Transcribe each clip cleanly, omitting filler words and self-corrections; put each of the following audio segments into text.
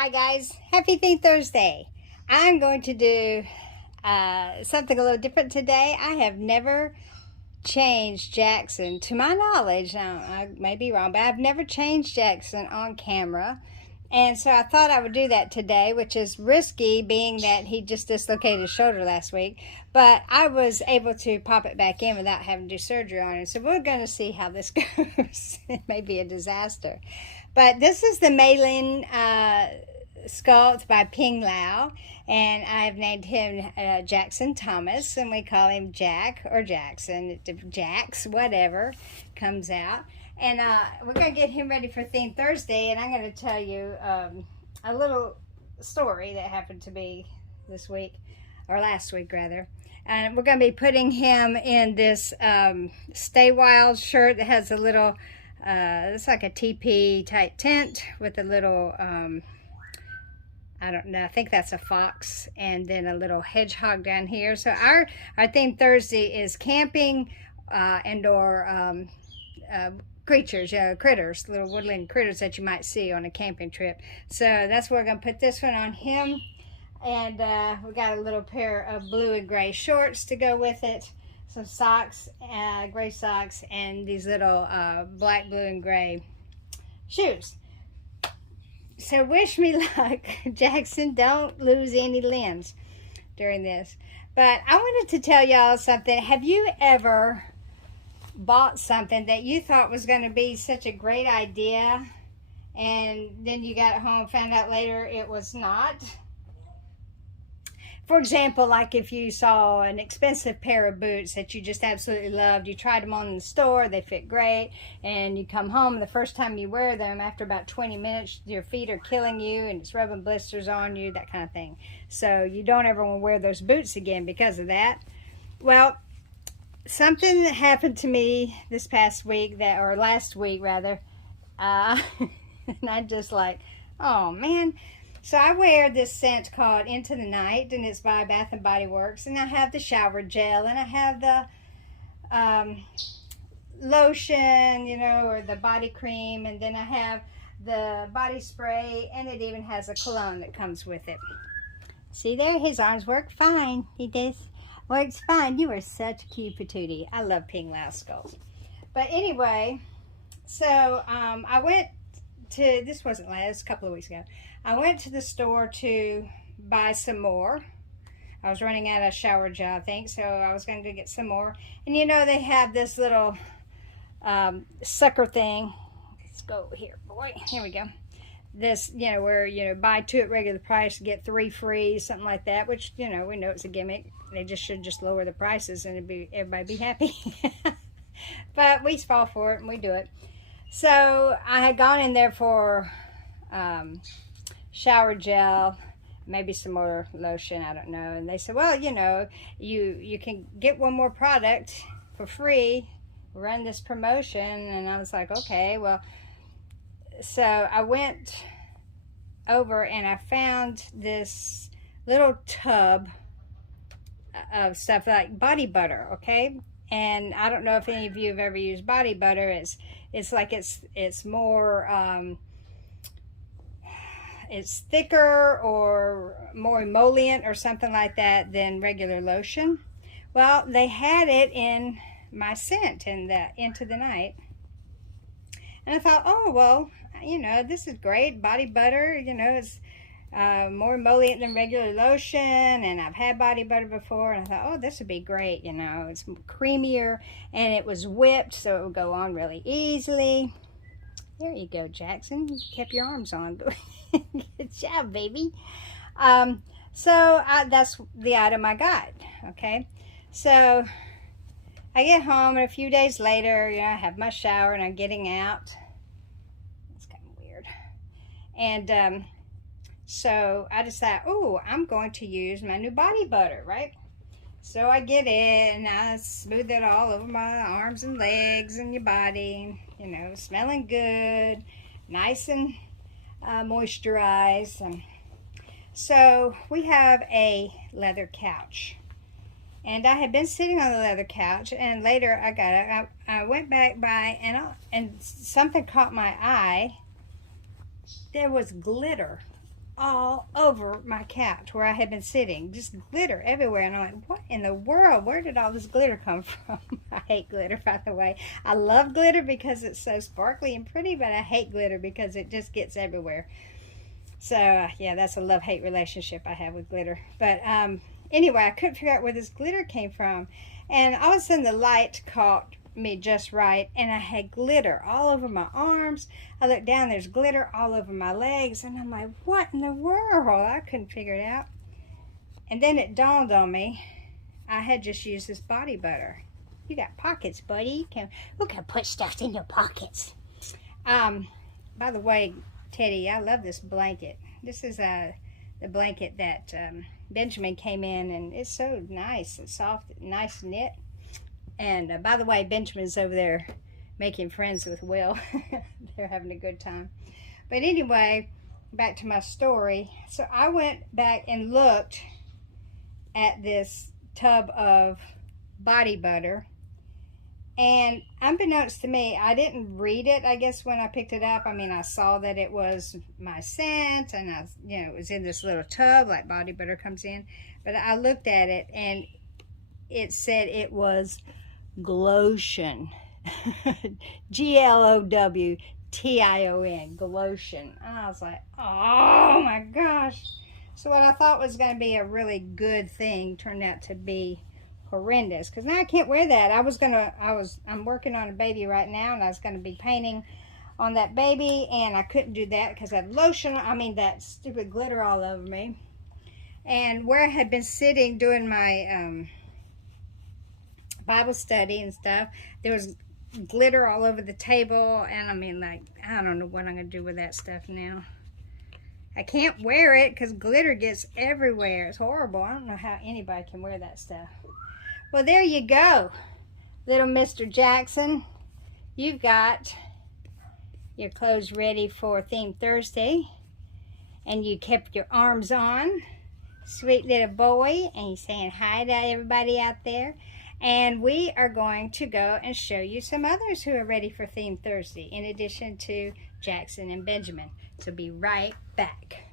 Hi guys, happy Thursday. I'm going to do something a little different today. I have never changed Jackson, to my knowledge. Now, I may be wrong, but I've never changed Jackson on camera. And so I thought I would do that today, which is risky being that he just dislocated his shoulder last week. But I was able to pop it back in without having to do surgery on it. So we're going to see how this goes. It may be a disaster. But this is the Malin sculpt by Ping Lau. And I've named him Jackson Thomas. And we call him Jack or Jackson. Jax, whatever comes out. And we're going to get him ready for Theme Thursday, and I'm going to tell you a little story that happened to me this week, or last week rather. And we're going to be putting him in this Stay Wild shirt that has a little, it's like a teepee type tent with a little, I don't know, I think that's a fox, and then a little hedgehog down here. So our Theme Thursday is camping and or creatures, critters, little woodland critters that you might see on a camping trip. So that's where we're going to put this one on him. And we got a little pair of blue and gray shorts to go with it. Some socks, gray socks, and these little black, blue, and gray shoes. So wish me luck, Jackson. Don't lose any limbs during this. But I wanted to tell y'all something. Have you ever bought something that you thought was going to be such a great idea, and then you got it home and found out later it was not? For example, like if you saw an expensive pair of boots that you just absolutely loved, you tried them on in the store, they fit great, and you come home and the first time you wear them, after about 20 minutes, your feet are killing you and it's rubbing blisters on you, that kind of thing. So you don't ever want to wear those boots again because of that. Well, something that happened to me this past week, or last week rather, and I just like, oh man. So I wear this scent called Into the Night, and it's by Bath and Body Works, and I have the shower gel, and I have the lotion, or the body cream, and then I have the body spray, and it even has a cologne that comes with it. See there, his arms work fine. He does. Works fine. You are such a cute patootie. I love Ping Lao skulls. But anyway, so I went to, this wasn't last, a couple of weeks ago. I went to the store to buy some more. I was running out of shower gel, I think, so I was going to go get some more. And they have this little sucker thing. Let's go here, boy. Here we go. This, where, buy two at regular price, get three free, something like that, which, we know it's a gimmick. They should just lower the prices and everybody be happy. But we fall for it and we do it. So I had gone in there for shower gel, maybe some more lotion, I don't know. And they said, well, you can get one more product for free, run this promotion. And I was like, okay, well. So I went over and I found this little tub of stuff like body butter, okay? And I don't know if any of you have ever used body butter. It's like it's more it's thicker or more emollient or something like that than regular lotion. Well, they had it in my scent in the Into the Night. And I thought, oh, well, this is great. Body butter, it's more emollient than regular lotion. And I've had body butter before. And I thought, oh, this would be great. It's creamier. And it was whipped, so it would go on really easily. There you go, Jackson. You kept your arms on. Good job, baby. So that's the item I got, okay? So I get home, and a few days later, I have my shower, and I'm getting out. It's kind of weird. And so I decide, oh, I'm going to use my new body butter, right? So I get it, and I smooth it all over my arms and legs and your body, smelling good, nice and moisturized. And so we have a leather couch. And I had been sitting on the leather couch, and later I went back by, and something caught my eye. There was glitter all over my couch where I had been sitting. Just glitter everywhere. And I'm like, what in the world? Where did all this glitter come from? I hate glitter, by the way. I love glitter because it's so sparkly and pretty, but I hate glitter because it just gets everywhere. So, yeah, that's a love-hate relationship I have with glitter. But anyway, I couldn't figure out where this glitter came from. And all of a sudden, the light caught me just right, and I had glitter all over my arms. I looked down, there's glitter all over my legs, and I'm like, what in the world? I couldn't figure it out. And then it dawned on me, I had just used this body butter. You got pockets, buddy. We can put stuff in your pockets. By the way, Teddy, I love this blanket. This is the blanket that Benjamin came in, and it's so nice and soft, nice knit. And by the way, Benjamin's over there making friends with Will. They're having a good time. But anyway, back to my story. So I went back and looked at this tub of body butter. And unbeknownst to me, I didn't read it, I guess, when I picked it up. I mean, I saw that it was my scent, and it was in this little tub, like body butter comes in. But I looked at it, and it said it was Glotion. Glowtion. Glotion. And I was like, oh my gosh. So what I thought was going to be a really good thing turned out to be horrendous, because now I can't wear that. I'm working on a baby right now, and I was going to be painting on that baby, and I couldn't do that because I had that stupid glitter all over me. And where I had been sitting doing my Bible study and stuff, there was glitter all over the table, and I don't know what I'm going to do with that stuff now. I can't wear it because glitter gets everywhere. It's horrible. I don't know how anybody can wear that stuff. Well, there you go, little Mr. Jackson. You've got your clothes ready for Theme Thursday, and you kept your arms on. Sweet little boy, and he's saying hi to everybody out there. And we are going to go and show you some others who are ready for Theme Thursday, in addition to Jackson and Benjamin. So be right back.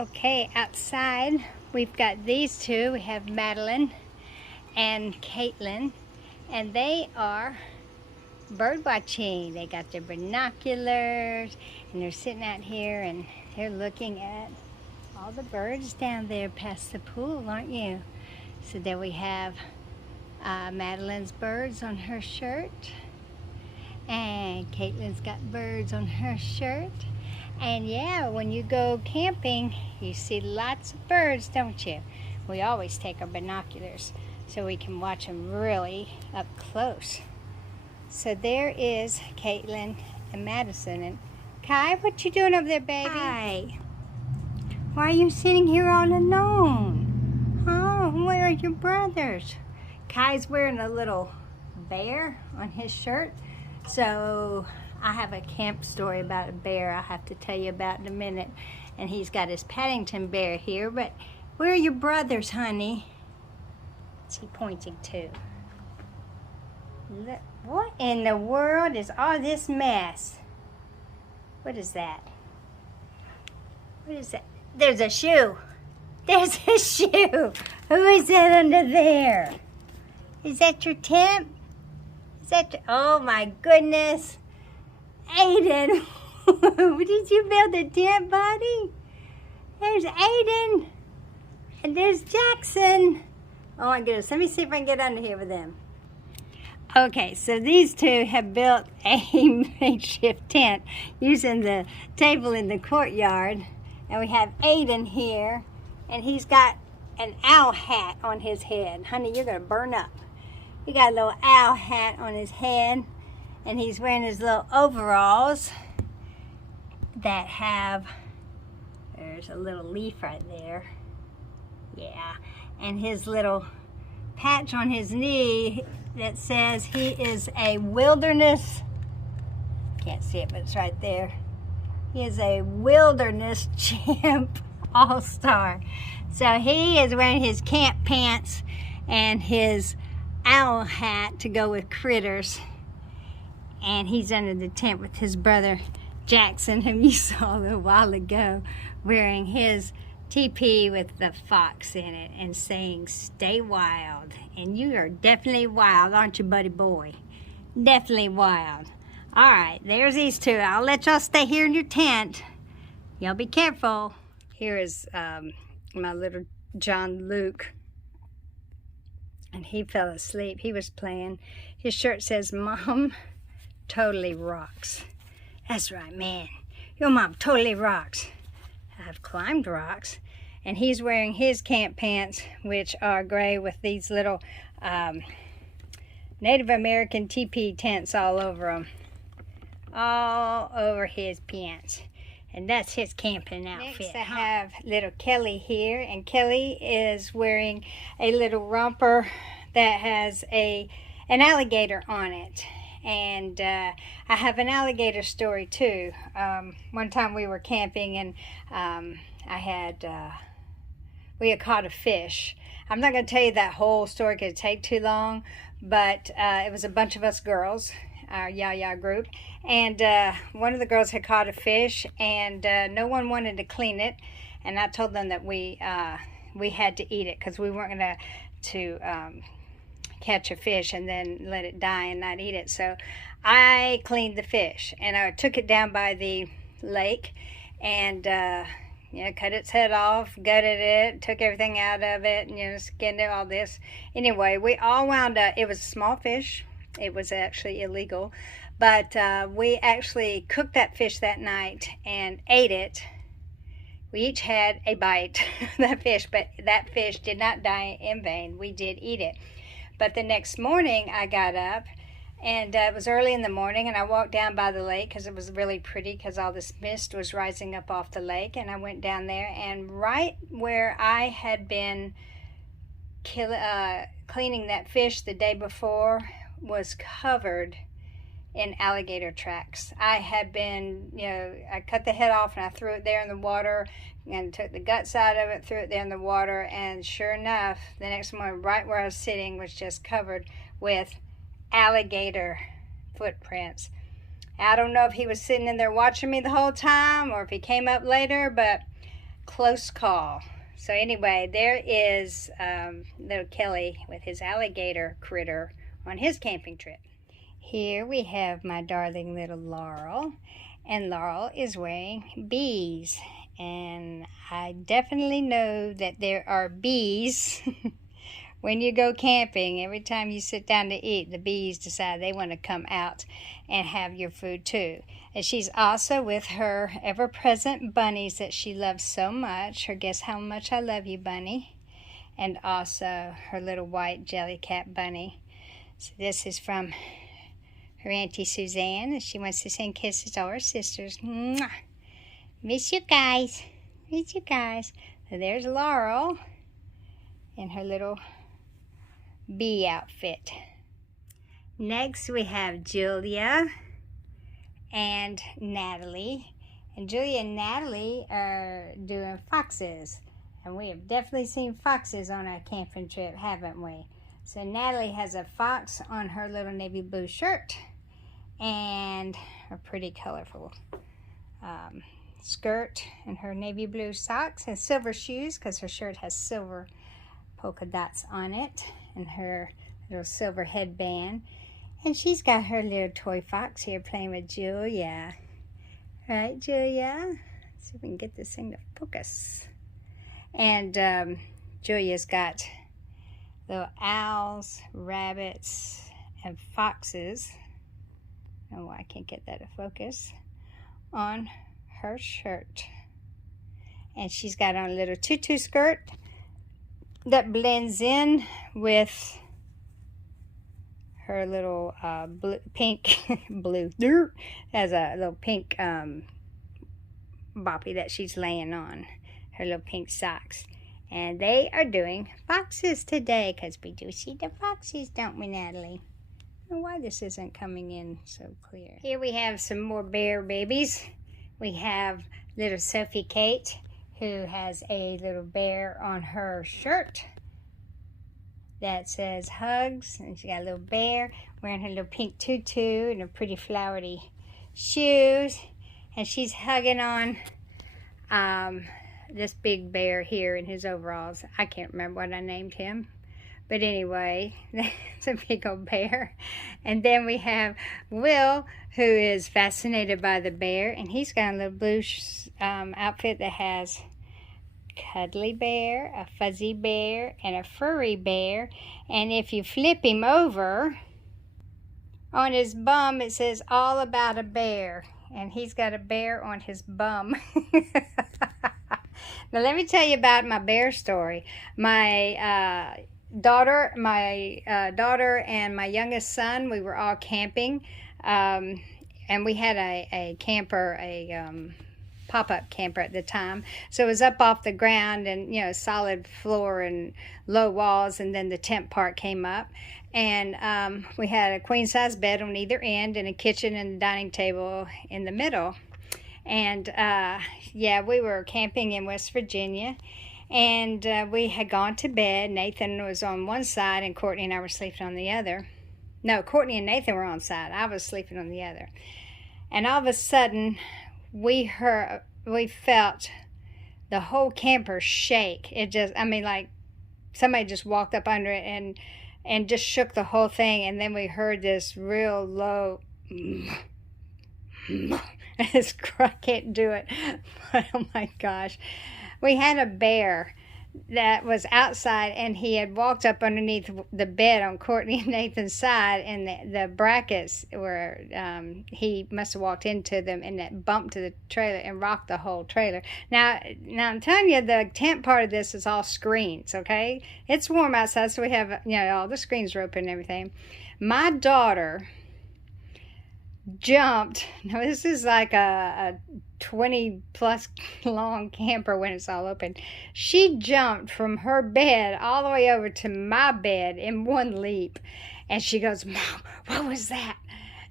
Okay, outside we've got these two. We have Madeline and Caitlin, and they are bird watching. They got their binoculars, and they're sitting out here, and they're looking at all the birds down there past the pool, aren't you? So there we have Madeline's birds on her shirt, and Caitlin's got birds on her shirt. And yeah, when you go camping, you see lots of birds, don't you? We always take our binoculars so we can watch them really up close. So there is Caitlin and Madison. And Kai, what you doing up there, baby? Hi. Why are you sitting here all alone? Oh, where are your brothers? Kai's wearing a little bear on his shirt. So I have a camp story about a bear I have to tell you about in a minute. And he's got his Paddington bear here. But where are your brothers, honey? What's he pointing to? Look, what in the world is all this mess? What is that? What is that? There's a shoe. There's a shoe. Who is that under there? Is that your tent? Is that your, oh my goodness. Aiden. Did you build a tent, buddy? There's Aiden. And there's Jackson. Oh my goodness. Let me see if I can get under here with them. Okay, so these two have built a makeshift tent using the table in the courtyard. And we have Aiden here, and he's got an owl hat on his head. Honey, you're going to burn up. He got a little owl hat on his head, and he's wearing his little overalls that have, there's a little leaf right there. Yeah, and his little patch on his knee that says he is a wilderness, can't see it, but it's right there. He is a wilderness champ all-star. So he is wearing his camp pants and his owl hat to go with critters. And he's under the tent with his brother Jackson, whom you saw a little while ago. wearing his TP with the fox in it and saying, "Stay wild." And you are definitely wild, aren't you, buddy boy? Definitely wild. All right, there's these two. I'll let y'all stay here in your tent. Y'all be careful. Here is my little John Luke. And he fell asleep. He was playing. His shirt says, "Mom totally rocks." That's right, man. Your mom totally rocks. I've climbed rocks. And he's wearing his camp pants, which are gray with these little Native American teepee tents all over them. All over his pants. And that's his camping outfit. Next, I have little Kelly here. And Kelly is wearing a little romper that has an alligator on it. And I have an alligator story too. One time we were camping and we had caught a fish. I'm not going to tell you that whole story because it'd take too long, but it was a bunch of us girls, our yah-yah group, and one of the girls had caught a fish, and no one wanted to clean it, and I told them that we had to eat it because we weren't going to catch a fish and then let it die and not eat it. So I cleaned the fish, and I took it down by the lake, and cut its head off, gutted it, took everything out of it, and skinned it, all this. Anyway, we all wound up, it was a small fish. It was actually illegal, but we actually cooked that fish that night and ate it. We each had a bite of that fish, but that fish did not die in vain. We did eat it. But the next morning I got up, and it was early in the morning, and I walked down by the lake because it was really pretty because all this mist was rising up off the lake, and I went down there, and right where I had been cleaning that fish the day before was covered in alligator tracks. I had been, I cut the head off and I threw it there in the water and took the guts out of it, threw it there in the water, and sure enough, the next morning, right where I was sitting was just covered with alligator footprints. I don't know if he was sitting in there watching me the whole time or if he came up later, but close call. So anyway, there is little Kelly with his alligator critter on his camping trip. Here we have my darling little Laurel, and Laurel is wearing bees, and I definitely know that there are bees when you go camping. Every time you sit down to eat, the bees decide they want to come out and have your food too. And she's also with her ever-present bunnies that she loves so much. Her Guess How Much I Love You bunny, and also her little white jellycat bunny. So this is from her Auntie Suzanne, and she wants to send kisses to all her sisters. Mwah! Miss you guys. Miss you guys. So there's Laurel in her little bee outfit. Next we have Julia and Natalie. And Julia and Natalie are doing foxes. And we have definitely seen foxes on our camping trip, haven't we? So Natalie has a fox on her little navy blue shirt and a pretty colorful skirt and her navy blue socks and silver shoes because her shirt has silver polka dots on it and her little silver headband. And she's got her little toy fox here playing with Julia. Right, Julia? Let's see if we can get this thing to focus. And Julia's got little owls, rabbits, and foxes. Oh, I can't get that to focus. On her shirt. And she's got on a little tutu skirt that blends in with her little pink blue. Has a little pink boppy that she's laying on. Her little pink socks. And they are doing foxes today because we do see the foxes, don't we, Natalie? I don't know why this isn't coming in so clear. Here we have some more bear babies. We have little Sophia Kate, who has a little bear on her shirt that says hugs, and she got a little bear wearing her little pink tutu and her pretty flowery shoes, and she's hugging on this big bear here in his overalls. I can't remember what I named him. But anyway, it's a big old bear. And then we have Will, who is fascinated by the bear. And he's got a little blue outfit that has cuddly bear, a fuzzy bear, and a furry bear. And if you flip him over, on his bum it says all about a bear. And he's got a bear on his bum. Now let me tell you about my bear story. My daughter and my youngest son, we were all camping, and we had a camper, pop-up camper at the time, so it was up off the ground and, you know, solid floor and low walls, and then the tent part came up, and we had a queen-size bed on either end and a kitchen and a dining table in the middle. And yeah, we were camping in West Virginia. And we had gone to bed. Nathan was on one side and Courtney and I were sleeping on the other. No, Courtney and Nathan were on side. I was sleeping on the other. And all of a sudden, we felt the whole camper shake. It just, I mean, like somebody just walked up under it and just shook the whole thing. And then we heard this real low, I can't do it. But oh my gosh. We had a bear that was outside, and he had walked up underneath the bed on Courtney and Nathan's side, and the brackets were, he must have walked into them, and it bumped to the trailer and rocked the whole trailer. Now I'm telling you, the tent part of this is all screens, okay? It's warm outside, so we have, you know, all the screens are open and everything. My daughter jumped. Now this is like a 20 plus long camper when it's all open. She jumped from her bed all the way over to my bed in one leap, and she goes, "Mom, what was that?"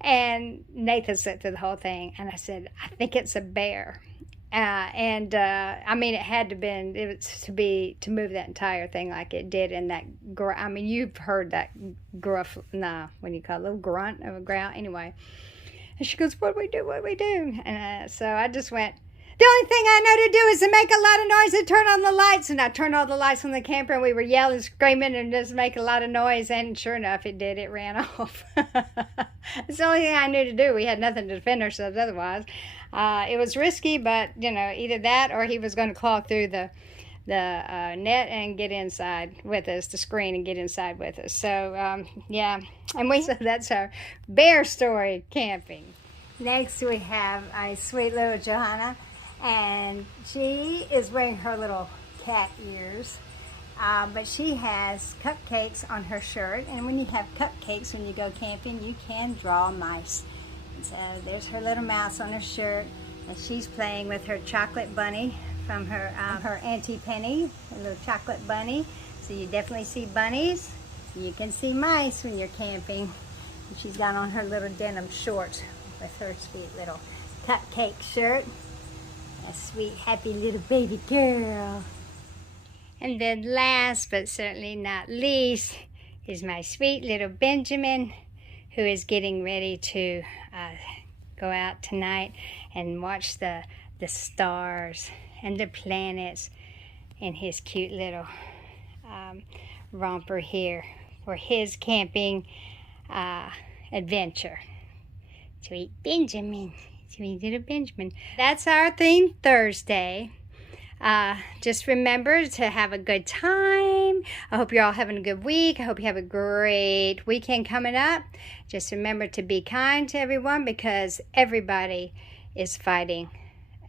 And Nathan sat through the whole thing, and I said, "I think it's a bear." I mean, it had to been, it was to move that entire thing like it did in that, I mean, you've heard that gruff, when you call it, a little grunt of a growl. Anyway. And she goes, what do we do? What do we do? And so I just went, the only thing I know to do is to make a lot of noise and turn on the lights. And I turned all the lights on the camper, and we were yelling, screaming, and just making a lot of noise. And sure enough, it did. It ran off. It's the only thing I knew to do. We had nothing to defend ourselves otherwise. It was risky, but, you know, either that or he was going to claw through the net and get inside with us, the screen, and get inside with us. So, yeah. And so that's our bear story camping. Next we have a sweet little Johanna, and she is wearing her little cat ears, but she has cupcakes on her shirt, and when you have cupcakes when you go camping, you can draw mice. And so there's her little mouse on her shirt, and she's playing with her chocolate bunny from her Auntie Penny, a little chocolate bunny. So you definitely see bunnies. You can see mice when you're camping. And she's got on her little denim shorts with her sweet little cupcake shirt. A sweet, happy little baby girl. And then last but certainly not least is my sweet little Benjamin, who is getting ready to go out tonight and watch the stars and the planets in his cute little romper here for his camping adventure. Sweet Benjamin, sweet little Benjamin. That's our theme Thursday. Just remember to have a good time. I hope you're all having a good week. I hope you have a great weekend coming up. Just remember to be kind to everyone, because everybody is fighting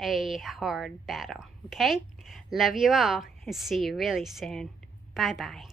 a hard battle. Okay? Love you all, and see you really soon. Bye-bye.